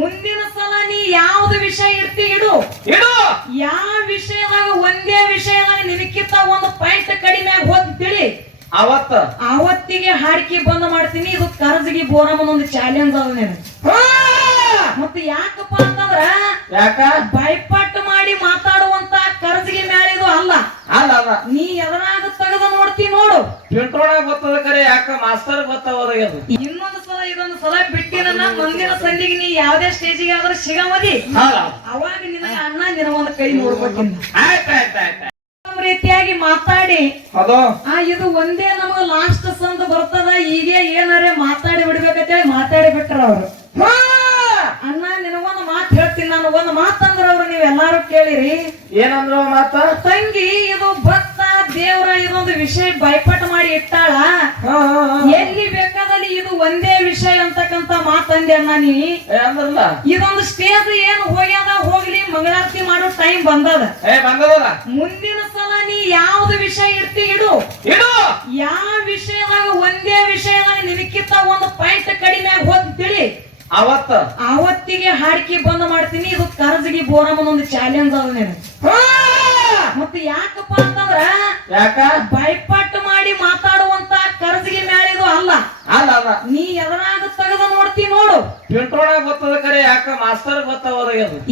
ಮುಂದಿನ ಸಲ ನೀ ಯಾವ್ದು ವಿಷಯ ಇಡ್ತಿ ಇಡು ಯಾವ ವಿಷಯದಾಗ ಒಂದೇ ವಿಷಯದಾಗ ನಿನಕ್ಕಿಂತ ಒಂದು ಪಾಯಿಂಟ್ ಕಡಿಮೆ ಹೋಗ್ತಿಳಿ ಅವತ್ತಿಗೆ ಹಾಡಿಕೆ ಬಂದ್ ಮಾಡ್ತೀನಿ. ಇದು ಕರ್ಜಿಗೆ ಬೋರಮ್ಮನ ಒಂದು ಚಾಲೆಂಜ್ ಅದ ನೀನು. ಮತ್ತೆ ಯಾಕಪ್ಪ ಅಂತಂದ್ರ ಬಾಯ್ಪಾಟ್ ಮಾಡಿ ಮಾತಾಡುವಂತ ಕರ್ಜಿಗೆ ಮ್ಯಾಲ ಇದು ಅಲ್ಲ. ನೀ ಎದರಾಗ ತೆಗೆದ ನೋಡ್ತಿ ನೋಡು, ಗೊತ್ತದ ಕರೆ ಯಾಕ ಮಾಸ್ತರ್ ಗೊತ್ತಾಗೋದ. ಇನ್ನೊಂದು ಸಲ ಇದೊಂದು ಸಲ ಬಿಟ್ಟಿ ನನ್ನ ಮುಂದಿನ ಸಂಧಿಗೆ ನೀ ಯಾವ್ದೇ ಸ್ಟೇಜಿಗೆ ಆದ್ರೂ ಸಿಗಮದಿ ಅವಾಗ ನಿನಗೆ ಅಣ್ಣ ನಿನ ಒಂದು ಕೈ ನೋಡ್ಕೊತೀನಿ. ರೀತಿಯಾಗಿ ಮಾತಾಡಿ ಇದು ಒಂದೇ ನಮಗ ಲಾಸ್ಟ್ ಸಂದ ಬರ್ತದ. ಈಗ ಏನಾರೇ ಮಾತಾಡಿ ಬಿಡ್ಬೇಕಂತೇಳಿ ಮಾತಾಡಿ ಬಿಟ್ರ ಅವ್ರು. ಅಣ್ಣ ನಿನಗೊಂದು ಮಾತು ಹೇಳ್ತೀನಿ ನಾನು. ಒಂದು ಮಾತಂದ್ರ ಅವ್ರು ನೀವೆಲ್ಲಾರು ಕೇಳಿರಿ. ಏನಂದ್ರು ಮಾತ? ತಂಗಿ ಇದು ಭಕ್ತ ದೇವರ ಇದೊಂದು ವಿಷಯ ಬೈಪಾಟ್ ಮಾಡಿ ಇಟ್ಟಾಳ, ಎಲ್ಲಿ ಬೇಕಾದಲ್ಲಿ ಇದು ಒಂದೇ ವಿಷಯ ಅಂತಕ್ಕಂತ ಮಾತಂದೆ ಅಣ್ಣ ನೀ. ಇದೊಂದು ಸ್ಟೇಜ್ ಏನು ಹೋಗ್ಯದ ಹೋಗ್ಲಿ, ಮಂಗಳಾರತಿ ಮಾಡೋ ಟೈಮ್ ಬಂದದ. ಮುಂದಿನ ಸಲ ನೀ ಯಾವ್ದು ವಿಷಯ ಇಡ್ತಿ ಇಡು ಯಾವ ವಿಷಯದಾಗ ಒಂದೇ ವಿಷಯದಾಗ ನಿನಕ್ಕಿಂತ ಒಂದು ಪಾಯಿಂಟ್ ಕಡಿಮೆ ಹೋಗ್ತಿಳಿ ಅವತ್ತಿಗೆ ಹಾಡಿಕೆ ಬಂದ್ ಮಾಡ್ತೀನಿ. ಇದು ಕರ್ಜಿಗೆ ಬೋರಮ್ಮನ ಒಂದು ಚಾಲೆಂಜ್ ಅದ ನೀನು. ಮತ್ತೆ ಯಾಕಪ್ಪ ಅಂತಂದ್ರ ಬಾಯ್ಪಾಟ್ ಮಾಡಿ ಮಾತಾಡುವಂತ ಕರ್ಜಿಗೆ ಮ್ಯಾಲ ಇದು ಅಲ್ಲ. ನೀ ಎದರಾಗ ತೆಗೆದ ನೋಡ್ತಿ ನೋಡು, ಗೊತ್ತದ ಕರೆ ಯಾಕ ಮಾಸ್ತರ್ ಗೊತ್ತಾಗೋದ.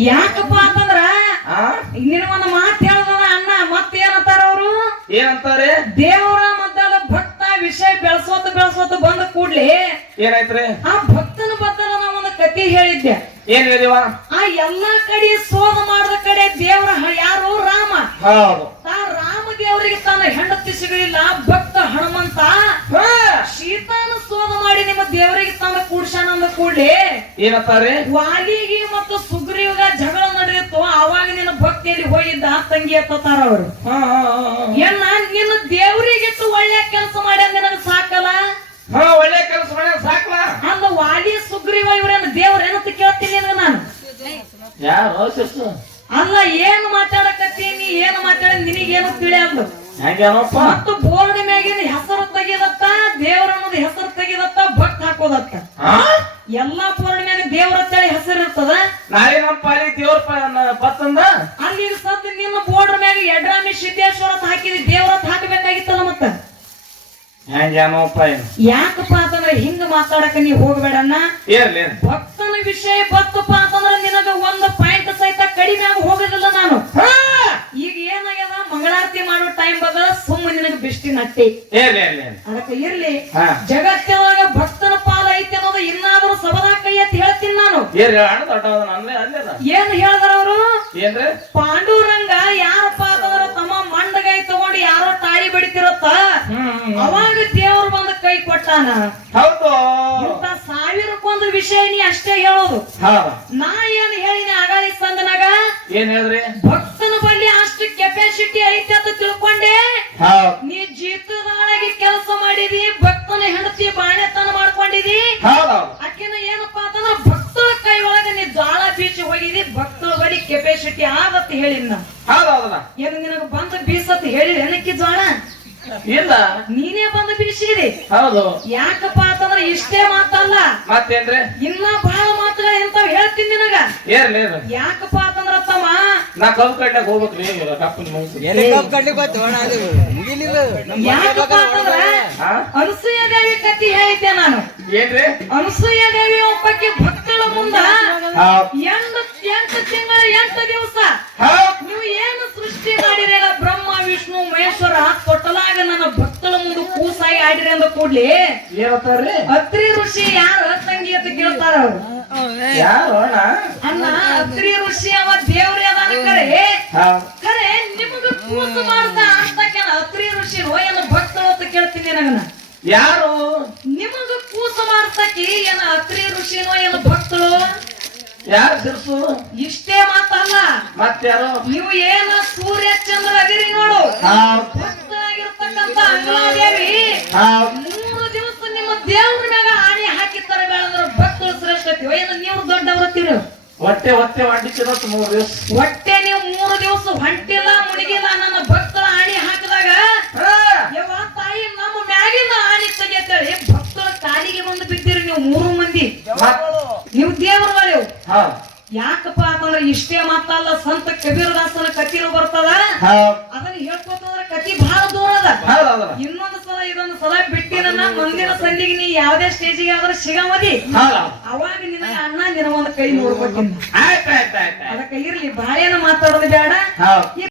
ಯಾಕಪ್ಪ ಅಂತಂದ್ರ ನಿನಗೊಂದು ಮಾತು ಹೇಳ್ದವ ಅಣ್ಣ. ಮತ್ತೇನಂತಾರ ಅವರು? ಏನಂತಾರೆ? ದೇವರ ಮೊದಲ ಭಕ್ತ ವಿಷಯ ಬೆಳೆಸೋತ ಬಂದ ಕೂಡ್ಲಿ ಏನಾಯ್ತ್ರಿ? ಆ ಭಕ್ತನ ಬದಲ ನಾ ಒಂದು ಕತೆ ಹೇಳಿದ್ದೆ. ಏನ್ ಹೇಳಿವ? ಆ ಎಲ್ಲಾ ಕಡೆ ಶೋಧ ಮಾಡಿದ ಕಡೆ ದೇವರ ಯಾರು? ರಾಮ. ರಾಮ ದೇವರಿಗೆ ತನ್ನ ಹೆಂಡತಿ ಸಿಗಲಿಲ್ಲ. ಭಕ್ತ ಹನುಮಂತ ಸೀತಾನ ಶೋಧ ಮಾಡಿ ನಿಮ್ಮ ದೇವರಿಗೆ ತನ್ನ ಕೂಡ್ಸಾನಂದ ಕೂಡ್ಲಿ ಏನಂತಾರೆ? ವಾಲಿಗೆ ಮತ್ತು ಸುಗ್ರೀವಗ ಜಗಳ ನಡೆಯಿತು. ಆವಾಗ ನಿನ್ನ ಭಕ್ತಿಯಲ್ಲಿ ಹೋಗಿದ್ದ ತಂಗಿ ಎತ್ತಾರ ಅವರು. ಏನ ನಿನ್ನ ದೇವರಿಗಿಟ್ಟು ಒಳ್ಳೆ ಕೆಲಸ ಮಾಡ್ಯ ನಿನಗೆ ಸಾಕಲ್ಲ? ಒಳ್ಳೆ ಕೆಲಸ ಮಾಡ್ಯ ಸಾಕಲ್ಲ ಅಂದ ವಾಲಿ ಸುಗ್ರೀವ ಇವ್ರೇನು ದೇವ್ರೇನಂತ ಕೇಳ್ತೀನಿ ನಾನು. ಅಲ್ಲ ಏನು ಮಾತಾಡಕತ್ತೀನಿ, ಏನು ಮಾತಾಡ ನಿನಗೇನು ತಿಳಿಯಲ್ಲ. ಮತ್ತು ಬೋರ್ಡ್ ಮ್ಯಾಗಿನ ಹೆಸರು ತೆಗಿದತ್ತ, ದೇವ್ರ ಅನ್ನೋದು ಹೆಸರು ತೆಗಿದತ್ತ, ಭಕ್ತ ಹಾಕೋದತ್ತ. ಎಲ್ಲಾ ಬೋರ್ಡ್ ಮ್ಯಾಗ ದೇವ್ರ ಅಂತೇಳಿ ಹೆಸರು ಇರ್ತದ. ನಾಳೆ ನಮ್ಮ ಪಾಲಿ ದೇವ್ರ ಬತ್ತಂದ ಅಲ್ಲಿ ಸತ್ ನಿನ್ನ ಬೋರ್ಡ್ ಮ್ಯಾಗ ಯಡ್ರಾಮಿ ಸಿದ್ದೇಶ್ವರ ಹಾಕಿದಿ, ದೇವ್ರ ಹಾಕಬೇಕಾಗಿತ್ತಲ್ಲ. ಮತ್ತ ಯಾಕಪ್ಪ ಅಂತಂದ್ರೆ ಹಿಂಗ ಮಾತಾಡಕ ನೀವ್ ಹೋಗ್ಬೇಡಣ್ಣ. ಭಕ್ತನ ವಿಷಯ ಬತ್ತಪ್ಪ ಅಂತಂದ್ರೆ ನಿನಗ ಒಂದು ಪಾಯಿಂಟ್ ಸಹಿತ ಕಡಿಮೆ ಆಗಿ ಹೋಗೋದಿಲ್ಲ ನಾನು. ಈಗ ಏನಾಗ್ಯದ, ಮಂಗಳಾರತಿ ಮಾಡೋ ಟೈಮ್ ಬದ ಸುಮ್ಮ ನಿನಗ ಬಿಷ್ಟಿ ನಟ್ಟಿ ಅದಕ್ಕೆ ಇರ್ಲಿ. ಜಗತ್ತೊಳಗ ಭಕ್ತನ ಪಾಲ ಐತಿ ಅನ್ನೋದು ಇನ್ನಾದ್ರೂ ಸಬದಾ ಕೈ ಎತ್ತಿ ಹೇಳ್ತೀನಿ ನಾನು. ಏನ್ ಹೇಳಿದ್ರ ಅವರು? ಪಾಂಡುರಂಗ ಯಾರಪ್ಪ ಅಂತಂದ್ರ ತಮ್ಮ ಮಂಡಗೈ ತಗೊಂಡು ಯಾರೋ ತಾಳಿ ಬಡಿತಿರತ್ತ, ಅವಾಗ ದೇವ್ರು ಬಂದ ಕೈ ಕೊಟ್ಟಾನ. ಇಂತ ಸಾವಿರಕ್ಕೊಂದು ವಿಷಯ ನೀ ಅಷ್ಟೇ ಹೇಳೋದು. ನಾ ಏನ್ ಹೇಳಿನಿ ಆಗಾಳಿ ಸಂದನಾಗ? ಏನ್ ಹೇಳ್ರಿ? ಭಕ್ತನ ಬಳಿ ಅಷ್ಟು ಕೆಪಾಸಿಟಿ ಐತೆ ಅಂತ ತಿಳ್ಕೊಂಡೆ. ನೀ ಜೀತದೊಳಗೆ ಕೆಲಸ ಮಾಡಿದಿ, ಭಕ್ತನ ಹೆಂಡತಿ ಬಾಣೆತನ ಮಾಡ್ಕೊಂಡಿದಿ. ಅಕ್ಕಿನ ಏನಪ್ಪಾ ಅಂತಂದ್ರ ಭಕ್ತರ ಕೈ ಒಳಗೆ ನೀ ಜ್ವಾಳ ಬೀಸಿ ಹೋಗಿದಿ. ಭಕ್ತರ ಬಳಿ ಕೆಪಾಸಿಟಿ ಆಗತ್ತ ಹೇಳಿನ. ಏನು ನಿನಗ ಬಂದ ಬೀಸತ್ ಹೇಳಿದ ಏನಕ್ಕೆ ಜ್ವಾಳ? ಇಲ್ಲ, ನೀನೇ ಬಂದು ಬೀಸಿದಿ. ಯಾಕಪ್ಪ ಅಂತಂದ್ರೆ ಇಷ್ಟೇ ಮಾತಲ್ಲ, ಮತ್ತೇನ್ರಿ? ಇನ್ನ ಬಹಳ ಮಾತುಗಳು ಎಂತಾವ್ ಹೇಳ್ತೀನಿ ನಿನಗ. ಯಾಕಪ್ಪ ಅಂತಂದ್ರ ತಮ್ಮ ನಾ ಕಬ್ಬು ಕಡ್ಲಕ್ ಹೋಗ್ಬೇಕ್ರಿ. ಯಾಕಪ್ಪ ಅಂತಂದ್ರ ಅನಸೂಯ ದೇವಿ ಕತಿ ಹೇಳಿದ್ದೆ ನಾನು. ಏನ್ರಿ? ಅನಸೂಯ ದೇವಿ ಒಬ್ಬಕ್ಕೆ ಭಕ್ತಳ ಮುಂದ 8 ತಿಂಗಳ 8 ದಿವಸ ನೀವು ಏನು ಸೃಷ್ಟಿ ಮಾಡಿರಲ್ಲ, ಬ್ರಹ್ಮ ವಿಷ್ಣು ಮಹೇಶ್ವರ ತೊಟ್ಟಲಾಗ ನನ್ನ ಭಕ್ತಳ ಮುಂದೆ ಕೂಸಾಗಿ ಆಡಿರಿ ಅಂದ ಕೂಡ್ಲಿ ಅತ್ರಿ ಋಷಿ ಯಾರು ತಂಗಿ ಅಂತ ಕೇಳ್ತಾರ ಅವ್ರು. ಅಣ್ಣ ಅತ್ರಿ ಋಷಿ ಅವ ದೇವ್ರೇ ಅದಾನ ಕರೆ ನಿಮಗ ಕೂಸು ಮಾಡ್ದ ಅಂತಕೇನ ಅತ್ರಿ ಋಷಿ ಏನು ಭಕ್ತಳು ಅಂತ ಕೇಳ್ತೀನಿ ನನಗನ. ಯಾರು ನಿಮಗ ಕೂಸು ಮಾಡ್ತಕಿ ಏನ ಅತ್ರಿ ಋಷಿನೋ ಏನು ಭಕ್ತಳು? ಯಾರು ತಿರ್ಸು? ಇಷ್ಟೇ ಮಾತಲ್ಲ, ಮತ್ತಾರು ನೀವು ಏನ ಸೂರ್ಯ ಚಂದ್ರ ಅದಿರಿ ನೋಡು. ಭಕ್ತರಾಗಿರ್ತಕ್ಕಂತ ಅಂಗಳಾದೇವಿ 3 ದಿವಸ ನಿಮ್ಮ ದೇವ್ರ ಮ್ಯಾಗ ಆಣೆ ಹಾಕಿರ್ತಾರೆ ಬೇಡಂದ್ರ ಭಕ್ತರು ಶ್ರೇಷ್ಠ. ಏನು ನೀವು ದೊಡ್ಡವರತ್ತೀರ? ಹೊಟ್ಟೆ ಹೊಂಟಿಸಿರೋ 3 ದಿವಸ ಹೊಟ್ಟೆ ನೀವು 3 ದಿವಸ ಹೊಂಟಿಲ್ಲ ಮುಳುಗಿಲ್ಲ ನನ್ನ ಭಕ್ತರ ಆಣಿ ಹಾಕಿದಾಗ ಯವ್ವ ತಾಯಿ ನಮ್ಮ ಮ್ಯಾಗಿನ ಆಣಿ ತೆಗೆತೇಳಿ ಭಕ್ತರ ಕಾಲಿಗೆ ಬಂದು ಬಿದ್ದಿರಿ ನೀವು 3 ಮಂದಿ. ನೀವು ದೇವರುಗಳು. ಹೌದ್ ಯಾಕಪ್ಪ ಅಂತಂದ್ರೆ ಇಷ್ಟೇ ಮಾತಲ್ಲ, ಸಂತ ಕಬೀರದಾಸನ ಕತಿನೂ ಬರ್ತದ. ಹೌದ್ ಅದನ್ನ ಹೇಳ್ಕೊತಂದ್ರ ಕತಿ ಬಹಳ ದೂರ ಅದ. ಹೌದ್ ಹೌದ್ರ ಇನ್ನೊಂದು ಸಲ ಇದೊಂದು ಸಲ ಬಿಟ್ಟಿನ ಮುಂದಿನ ಸಂಧಿಗೆ ನೀ ಯಾವ್ದೇ ಸ್ಟೇಜಿಗೆ ಆದ್ರೆ ಸಿಗಮದಿ, ಹೌದ್ ಅವಾಗ ನಿನಗೆ ಅಣ್ಣ ನಿನ್ನ ಒಂದು ಕೈ ನೋಡ್ಕೊತೀನಿ. ಆಯ್ತು ಆಯ್ತು ಆಯ್ತು ಅದಕ್ಕೆ ಇರ್ಲಿ ಬಾಳೇನು ಮಾತಾಡೋದು ಬೇಡ. ಹೌದ್